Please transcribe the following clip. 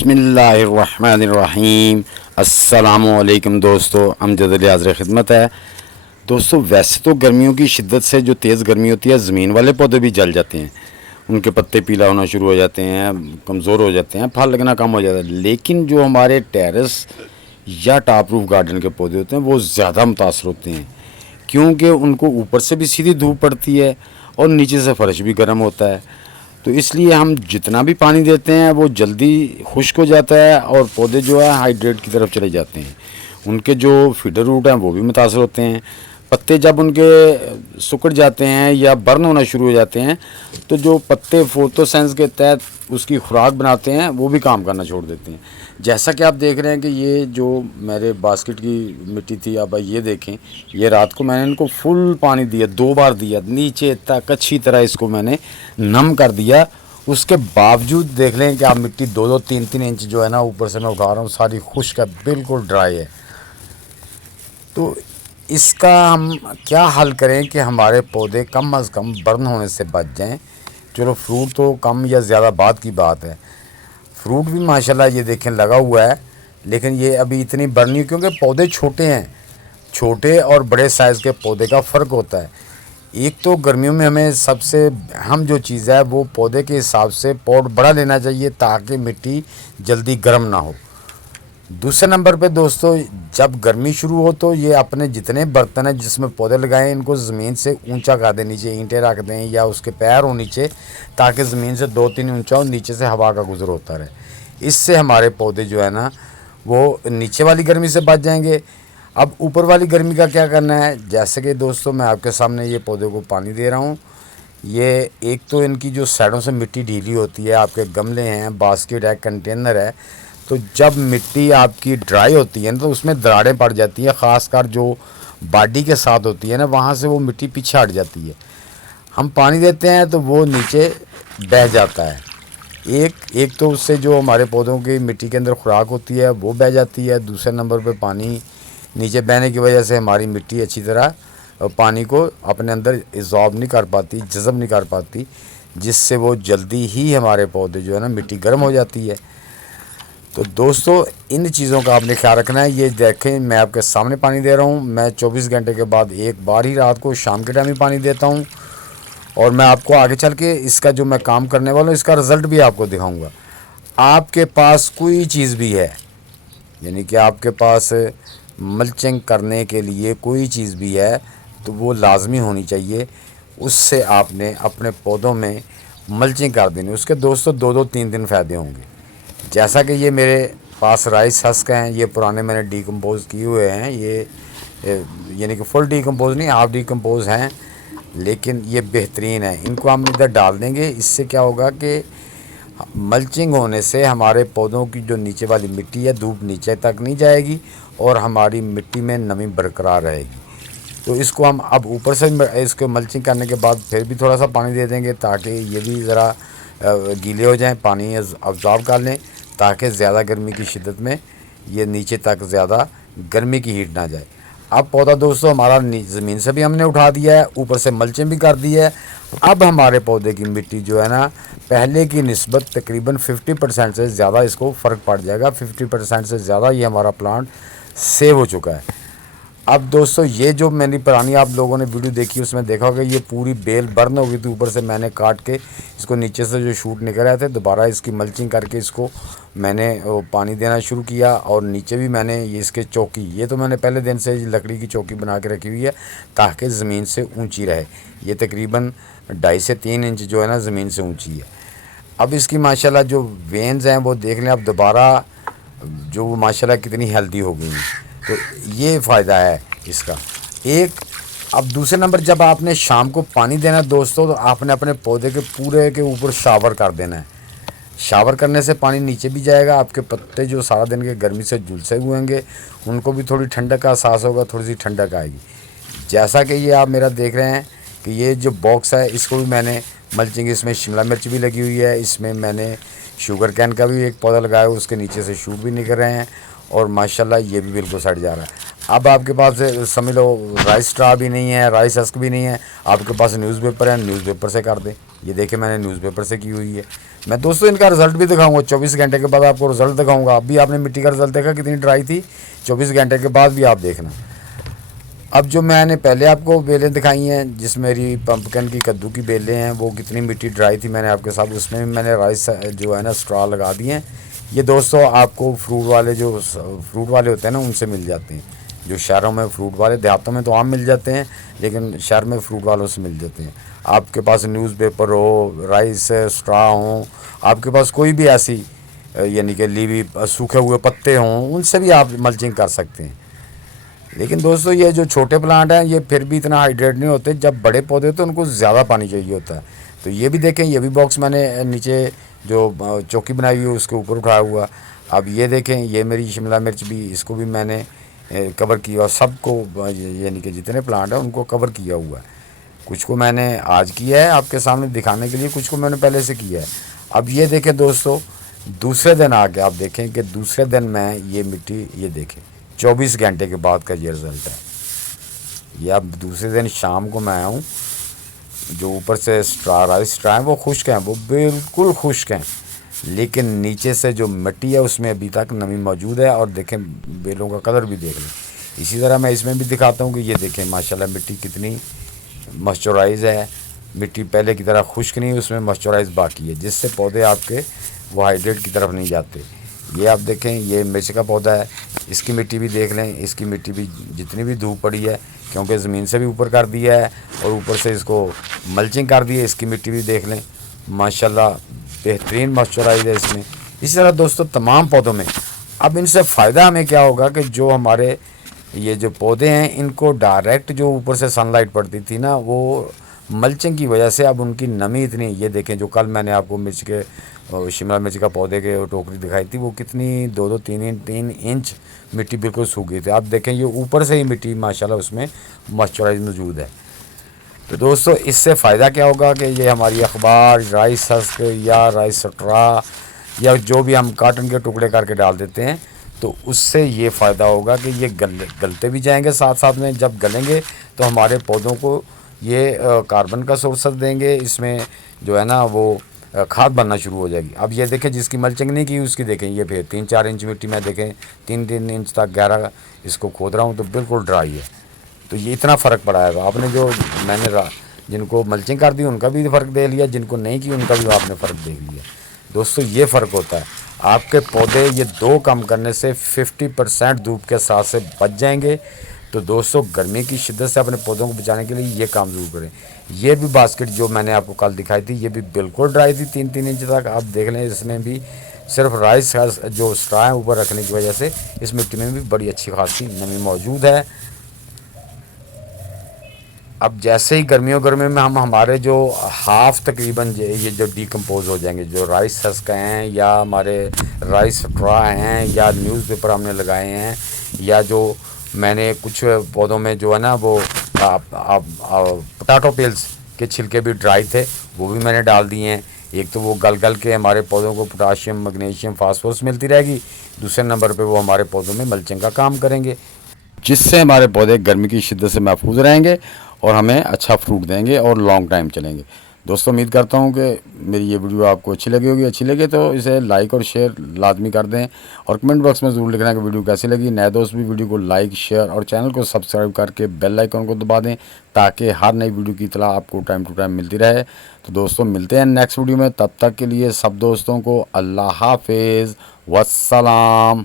बिस्मिल्लाहिर्रहमानिर्रहीम। अस्सलामुअलैकुम दोस्तों, अमजद अली हाज़िर खिदमत है। दोस्तों, वैसे तो गर्मियों की शिद्दत से जो तेज़ गर्मी होती है, ज़मीन वाले पौधे भी जल जाते हैं, उनके पत्ते पीला होना शुरू हो जाते हैं, कमज़ोर हो जाते हैं, फल लगना कम हो जाता है। लेकिन जो हमारे टेरेस या टॉप रूफ गार्डन के पौधे होते हैं वो ज़्यादा मुतासर होते हैं, क्योंकि उनको ऊपर से भी सीधी धूप पड़ती है और नीचे से फर्श भी गर्म होता है। तो इसलिए हम जितना भी पानी देते हैं वो जल्दी खुश्क हो जाता है और पौधे जो है हाइड्रेट की तरफ चले जाते हैं। उनके जो फीडर रूट हैं वो भी मुतासर होते हैं। पत्ते जब उनके सिकुड़ जाते हैं या बर्न होना शुरू हो जाते हैं तो जो पत्ते फोटोसेंस के तहत उसकी खुराक बनाते हैं वो भी काम करना छोड़ देते हैं। जैसा कि आप देख रहे हैं कि ये जो मेरे बास्केट की मिट्टी थी, अब ये देखें, ये रात को मैंने इनको फुल पानी दिया, 2 बार दिया, नीचे तक अच्छी तरह इसको मैंने नम कर दिया। उसके बावजूद देख लें कि आप मिट्टी 2-2, 3-3 इंच जो है ना ऊपर से मैं उठा रहा हूँ, सारी खुश्क है, बिल्कुल ड्राई है। तो इसका हम क्या हल करें कि हमारे पौधे कम अज़ कम बर्न होने से बच जाएं। चलो, फ्रूट तो कम या ज़्यादा बाद की बात है, फ्रूट भी माशाल्लाह ये देखें लगा हुआ है, लेकिन ये अभी इतनी बर्न, क्योंकि पौधे छोटे हैं। छोटे और बड़े साइज़ के पौधे का फ़र्क होता है। एक तो गर्मियों में हमें सबसे अहम जो चीज़ है वो पौधे के हिसाब से पॉट बड़ा लेना चाहिए ताकि मिट्टी जल्दी गर्म ना हो। दूसरे नंबर पे दोस्तों, जब गर्मी शुरू हो तो ये अपने जितने बर्तन हैं जिसमें पौधे लगाएं इनको ज़मीन से ऊंचा कर दें, नीचे ईंटें रख दें या उसके पैर हो नीचे, ताकि ज़मीन से 2-3 ऊंचा हो, नीचे से हवा का गुजर होता रहे। इससे हमारे पौधे जो है ना वो नीचे वाली गर्मी से बच जाएंगे। अब ऊपर वाली गर्मी का क्या करना है, जैसे कि दोस्तों मैं आपके सामने ये पौधे को पानी दे रहा हूँ। ये एक तो इनकी जो साइडों से मिट्टी ढीली होती है, आपके गमले हैं, बास्केट है, कंटेनर है, तो जब मिट्टी आपकी ड्राई होती है ना तो उसमें दरारें पड़ जाती हैं, ख़ासकर जो बाडी के साथ होती है ना वहाँ से वो मिट्टी पीछे हट जाती है। हम पानी देते हैं तो वो नीचे बह जाता है। एक तो उससे जो हमारे पौधों की मिट्टी के अंदर खुराक होती है वो बह जाती है। दूसरे नंबर पे पानी नीचे बहने की वजह से हमारी मिट्टी अच्छी तरह पानी को अपने अंदर इज़ॉर्ब नहीं कर पाती, जज़ब नहीं कर पाती, जिससे वो जल्दी ही हमारे पौधे जो है ना मिट्टी गर्म हो जाती है। तो दोस्तों, इन चीज़ों का आपने ख्याल रखना है। ये देखें, मैं आपके सामने पानी दे रहा हूँ। मैं 24 घंटे के बाद एक बार ही रात को शाम के टाइम ही पानी देता हूँ, और मैं आपको आगे चल के इसका जो मैं काम करने वाला हूँ इसका रिज़ल्ट भी आपको दिखाऊंगा। आपके पास कोई चीज़ भी है, यानी कि आपके पास मल्चिंग करने के लिए कोई चीज़ भी है तो वो लाजमी होनी चाहिए। उससे आपने अपने पौधों में मल्चिंग कर देनी। उसके दोस्तों 2-2, 3 फ़ायदे होंगे। जैसा कि ये मेरे पास राइस हस्क हैं, ये पुराने मैंने डीकम्पोज़ किए हुए हैं। ये यानी कि फुल डीकम्पोज़ नहीं, हाफ डीकम्पोज़ हैं, लेकिन ये बेहतरीन है। इनको हम इधर डाल देंगे। इससे क्या होगा कि मल्चिंग होने से हमारे पौधों की जो नीचे वाली मिट्टी है धूप नीचे तक नहीं जाएगी और हमारी मिट्टी में नमी बरकरार रहेगी। तो इसको हम अब ऊपर से इसको मल्चिंग करने के बाद फिर भी थोड़ा सा पानी दे देंगे ताकि ये भी ज़रा गीले हो जाएं, पानी अब्ज़ॉर्ब कर लें, ताकि ज़्यादा गर्मी की शिद्दत में ये नीचे तक ज़्यादा गर्मी की हीट ना जाए। अब पौधा दोस्तों हमारा ज़मीन से भी हमने उठा दिया है, ऊपर से मल्चिंग भी कर दी है। अब हमारे पौधे की मिट्टी जो है ना पहले की निस्बत तकरीबन 50% से ज़्यादा इसको फ़र्क पड़ जाएगा। 50% से ज़्यादा ये हमारा प्लांट सेव हो चुका है। अब दोस्तों, ये जो मैंने पुरानी आप लोगों ने वीडियो देखी उसमें देखा होगा ये पूरी बेल बर्न हो गई थी, ऊपर से मैंने काट के इसको नीचे से जो शूट निकल रहे थे दोबारा इसकी मल्चिंग करके इसको मैंने पानी देना शुरू किया। और नीचे भी मैंने ये इसके चौकी, ये तो मैंने पहले दिन से लकड़ी की चौकी बना के रखी हुई है ताकि ज़मीन से ऊँची रहे। ये तकरीबन 2.5 से 3 इंच जो है ना ज़मीन से ऊँची है। अब इसकी माशाल्लाह जो वेन्स हैं वो देख लें, अब दोबारा जो माशाल्लाह कितनी हेल्दी हो गई हैं। तो ये फ़ायदा है इसका एक। अब दूसरे नंबर, जब आपने शाम को पानी देना दोस्तों तो आपने अपने पौधे के पूरे के ऊपर शावर कर देना है। शावर करने से पानी नीचे भी जाएगा, आपके पत्ते जो सारा दिन के गर्मी से झुलसे हुए होंगे उनको भी थोड़ी ठंडक का एहसास होगा, थोड़ी सी ठंडक आएगी। जैसा कि ये आप मेरा देख रहे हैं कि ये जो बॉक्स है इसको भी मैंने मल्चिंग, इसमें शिमला मिर्च भी लगी हुई है, इसमें मैंने शुगर कैन का भी एक पौधा लगाया है, उसके नीचे से शूट भी निकल रहे हैं और माशाल्लाह ये भी बिल्कुल सड़ जा रहा है। अब आपके पास समझ लो राइस स्ट्रा भी नहीं है, राइस हस्क भी नहीं है, आपके पास न्यूज़पेपर है, न्यूज़पेपर से कर दें। ये देखिए मैंने न्यूज़पेपर से की हुई है। मैं दोस्तों इनका रिज़ल्ट भी दिखाऊंगा, 24 घंटे के बाद आपको रिज़ल्ट दिखाऊंगा। अभी आपने मिट्टी का रिज़ल्ट देखा कितनी ड्राई थी, 24 घंटे के बाद भी आप देखना। अब जो मैंने पहले आपको बेलें दिखाई हैं, जिसमें मेरी पंपकिन की कद्दू की बेलें हैं, वो कितनी मिट्टी ड्राई थी मैंने आपके साथ, उसमें भी मैंने राइस जो है ना स्ट्रॉ लगा दिए हैं। ये दोस्तों आपको फ्रूट वाले जो फ्रूट वाले होते हैं ना उनसे मिल जाते हैं। जो शहरों में फ्रूट वाले, देहातों में तो आम मिल जाते हैं, लेकिन शहर में फ्रूट वालों से मिल जाते हैं। आपके पास न्यूज़पेपर हो, राइस स्ट्रॉ हो, आपके पास कोई भी ऐसी यानी कि लीवी सूखे हुए पत्ते हों, उनसे भी आप मल्चिंग कर सकते हैं। लेकिन दोस्तों ये जो छोटे प्लांट हैं ये फिर भी इतना हाइड्रेट नहीं होते। जब बड़े पौधे होते हैं उनको ज़्यादा पानी चाहिए होता है। तो ये भी देखें, ये भी बॉक्स मैंने नीचे जो चौकी बनाई हुई है उसके ऊपर उठाया हुआ। अब ये देखें, ये मेरी शिमला मिर्च भी, इसको भी मैंने कवर किया, और सबको यानी कि जितने प्लांट हैं उनको कवर किया हुआ है। कुछ को मैंने आज किया है आपके सामने दिखाने के लिए, कुछ को मैंने पहले से किया है। अब ये देखें दोस्तों, दूसरे दिन आके आप देखें कि दूसरे दिन मैं ये मिट्टी, ये देखें 24 घंटे के बाद का ये रिज़ल्ट है। ये अब दूसरे दिन शाम को मैं आऊँ, जो ऊपर से राइस स्ट्रा है वो खुश्क हैं, वो बिल्कुल खुश्क हैं, लेकिन नीचे से जो मिट्टी है उसमें अभी तक नमी मौजूद है। और देखें बेलों का कलर भी देख लें। इसी तरह मैं इसमें भी दिखाता हूँ कि ये देखें माशाल्लाह मिट्टी कितनी मॉइस्चराइज़ है। मिट्टी पहले की तरह खुश्क नहीं, उसमें मॉइस्चराइज़ बाकी है, जिससे पौधे आपके वो हाइड्रेट की तरफ नहीं जाते। ये आप देखें, ये मिर्च का पौधा है, इसकी मिट्टी भी देख लें। इसकी मिट्टी भी जितनी भी धूप पड़ी है, क्योंकि ज़मीन से भी ऊपर कर दिया है और ऊपर से इसको मल्चिंग कर दी है, इसकी मिट्टी भी देख लें। माशाल्लाह बेहतरीन मॉइस्चराइज है इसमें। इसी तरह दोस्तों तमाम पौधों में। अब इनसे फ़ायदा हमें क्या होगा कि जो हमारे ये जो पौधे हैं इनको डायरेक्ट जो ऊपर से सनलाइट पड़ती थी ना, वो मल्चिंग की वजह से अब उनकी नमी इतनी, ये देखें जो कल मैंने आपको मिर्च के शिमला मिर्च का पौधे के टोकरी दिखाई थी, वो कितनी 2-2 3 इंच मिट्टी बिल्कुल सूख गई थी। आप देखें ये ऊपर से ही मिट्टी माशाल्लाह उसमें मॉइस्चराइज मौजूद है। तो दोस्तों इससे फ़ायदा क्या होगा कि ये हमारी अखबार, राइस हस्क या राइस स्ट्रा या जो भी हम काटन के टुकड़े करके डाल देते हैं, तो उससे ये फ़ायदा होगा कि ये गलते भी जाएंगे साथ साथ में। जब गलेंगे तो हमारे पौधों को ये कार्बन का सोर्स देंगे, इसमें जो है ना वो खाद बनना शुरू हो जाएगी। अब ये देखें जिसकी मल्चिंग नहीं की उसकी देखें, ये फिर 3-4 इंच मिट्टी में देखें 3-3 इंच तक गहरा इसको खोद रहा हूँ तो बिल्कुल ड्राई है। तो ये इतना फ़र्क पड़ा है। आपने जो मैंने जिनको मल्चिंग कर दी उनका भी फ़र्क देख लिया, जिनको नहीं की उनका भी आपने फ़र्क देख लिया। दोस्तों ये फ़र्क होता है। आपके पौधे ये 2 काम करने से 50% धूप के साथ से बच जाएंगे। तो दोस्तों गर्मी की शिद्दत से अपने पौधों को बचाने के लिए ये काम ज़रूर करें। ये भी बास्केट जो मैंने आपको कल दिखाई थी, ये भी बिल्कुल ड्राई थी 3-3 इंच तक। आप देख लें इसमें भी सिर्फ राइस जो स्ट्रा है ऊपर रखने की वजह से इस मिट्टी में भी बड़ी अच्छी खासी नमी मौजूद है। अब जैसे ही गर्मियों में हम हमारे जो हाफ तकरीबन ये जो डिकम्पोज हो जाएंगे, जो राइस हस्क हैं या हमारे राइस स्ट्रा हैं या न्यूज़पेपर हमने लगाए हैं, या जो मैंने कुछ पौधों में जो है ना वो पोटैटो पिल्स के छिलके भी ड्राई थे, वो भी मैंने डाल दिए हैं। एक तो वो गल के हमारे पौधों को पोटाशियम, मैग्नीशियम, फास्फोरस मिलती रहेगी। दूसरे नंबर पे वो हमारे पौधों में मल्चिंग का काम करेंगे, जिससे हमारे पौधे गर्मी की शिद्दत से महफूज रहेंगे और हमें अच्छा फ्रूट देंगे और लॉन्ग टाइम चलेंगे। दोस्तों उम्मीद करता हूँ कि मेरी ये वीडियो आपको अच्छी लगी होगी। अच्छी लगे तो इसे लाइक और शेयर लाजमी कर दें, और कमेंट बॉक्स में ज़रूर लिखना कि वीडियो कैसी लगी। नए दोस्त भी वीडियो को लाइक, शेयर और चैनल को सब्सक्राइब करके बेल आइकन को दबा दें, ताकि हर नई वीडियो की इतला आपको टाइम टू टाइम मिलती रहे। तो दोस्तों मिलते हैं नेक्स्ट वीडियो में, तब तक के लिए सब दोस्तों को अल्लाह हाफिज़, वस्सलाम।